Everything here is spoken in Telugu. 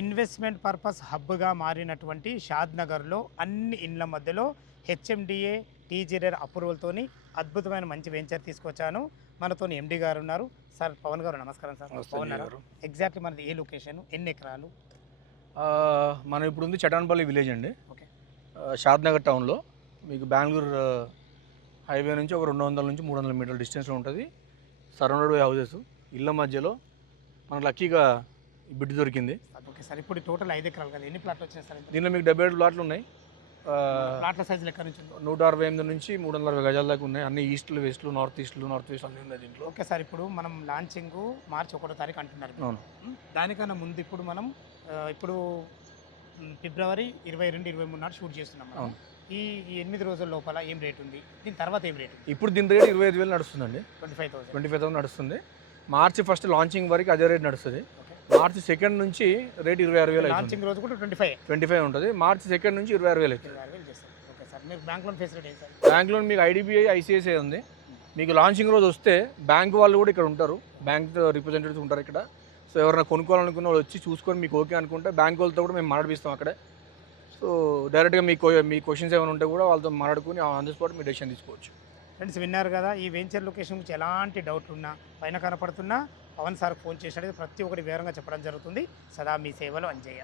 ఇన్వెస్ట్మెంట్ పర్పస్ హబ్గా మారినటువంటి షాద్ నగర్లో అన్ని ఇండ్ల మధ్యలో హెచ్ఎండిఏ టీజీఆర్ అప్రూవల్తోని అద్భుతమైన మంచి వెంచర్ తీసుకొచ్చాను. మనతో ఎండి గారు ఉన్నారు. సార్ పవన్ గారు నమస్కారం సార్. బాగున్నారా? ఎగ్జాక్ట్లీ మనది ఏ లొకేషన్, ఎన్ని ఎకరాలు? మనం ఇప్పుడు ఉంది చటాన్పల్లి విలేజ్ అండి. ఓకే. షాద్ నగర్ టౌన్లో మీకు బెంగళూరు హైవే నుంచి ఒక 200 నుంచి 300 మీటర్ల డిస్టెన్స్లో ఉంటుంది. సరౌండెడ్ బై హౌసెస్, ఇళ్ళ మధ్యలో మనకు లక్కీగా ఈ బిడ్డ దొరికింది. Okay sir. ఇప్పుడు టోటల్ 5 ఎకరాలు కదా, ఎన్ని ప్లాట్లు వచ్చాయి సార్? దీనిలో మీకు 77 ప్లాట్లు ఉన్నాయి. ప్లాట్ల సైజులు ఎక్కడి నుంచి? 168 నుంచి 360 గజాల దాకా ఉన్నాయి. అన్ని ఈస్ట్లు, వెస్ట్లు, నార్త్ వెస్ట్ అన్నీ ఉన్నాయి దీంట్లో. Okay sir. ఇప్పుడు మనం లాంచింగ్ మార్చి 1వ తారీఖు అంటున్నారు. అవును. దానికన్నా ముందు ఇప్పుడు మనం ఇప్పుడు ఫిబ్రవరి 22, 23 నాడు షూట్ చేస్తున్నాం. అవును. ఈ 8 రోజుల లోపల ఏం రేట్ ఉంది, దీని తర్వాత ఏం రేట్? ఇప్పుడు దీని రేట్ 25,000 నడుస్తుందండి. 25,000 నడుస్తుంది. మార్చి 1 లాంచింగ్ వరకు అదే రేట్ నడుస్తుంది. మార్చి 2 నుంచి రేట్ 26,000. లాంచింగ్ రోజు కూడా 25 ఉంటుంది. మార్చి 2 నుంచి 26,000 అవుతుంది. 26,000 చేస్తారు. Okay sir. మీరు బ్యాంక్ లోన్ ఫెసిలిటీ ఏంటి సార్? బ్యాంక్ లోన్ మీకు ఐడిబిఐ, ఐసిఐసిఐ ఉంది. మీకు లాంచింగ్ రోజు వస్తే బ్యాంక్ వాళ్ళు కూడా ఇక్కడ ఉంటారు, బ్యాంక్ రిప్రజెంటేటివ్స్ ఉంటారు ఇక్కడ. సో ఎవరైనా కొనుక్కోవాలనుకున్న వాళ్ళు వచ్చి చూసుకొని మీకు ఓకే అనుకుంటే బ్యాంక్ వాళ్ళతో కూడా మేము మాట్లాడిస్తాం అక్కడే. సో డైరెక్ట్గా మీ క్వశ్చన్స్ ఏమైనా ఉంటే కూడా వాళ్ళతో మాట్లాడుకుని on the spot me decision తీసుకోవచ్చు. ఫ్రెండ్స్ విన్నారు కదా, ఈ వెంచర్ లొకేషన్ గురించి ఎలాంటి డౌట్ ఉన్నా పైన కనపడుతున్నా పవన్ సార్కి ఫోన్ చేసినట్టు ప్రతి ఒక్కటి వివరంగా చెప్పడం జరుగుతుంది. సదా మీ సేవలో అంజయ్య.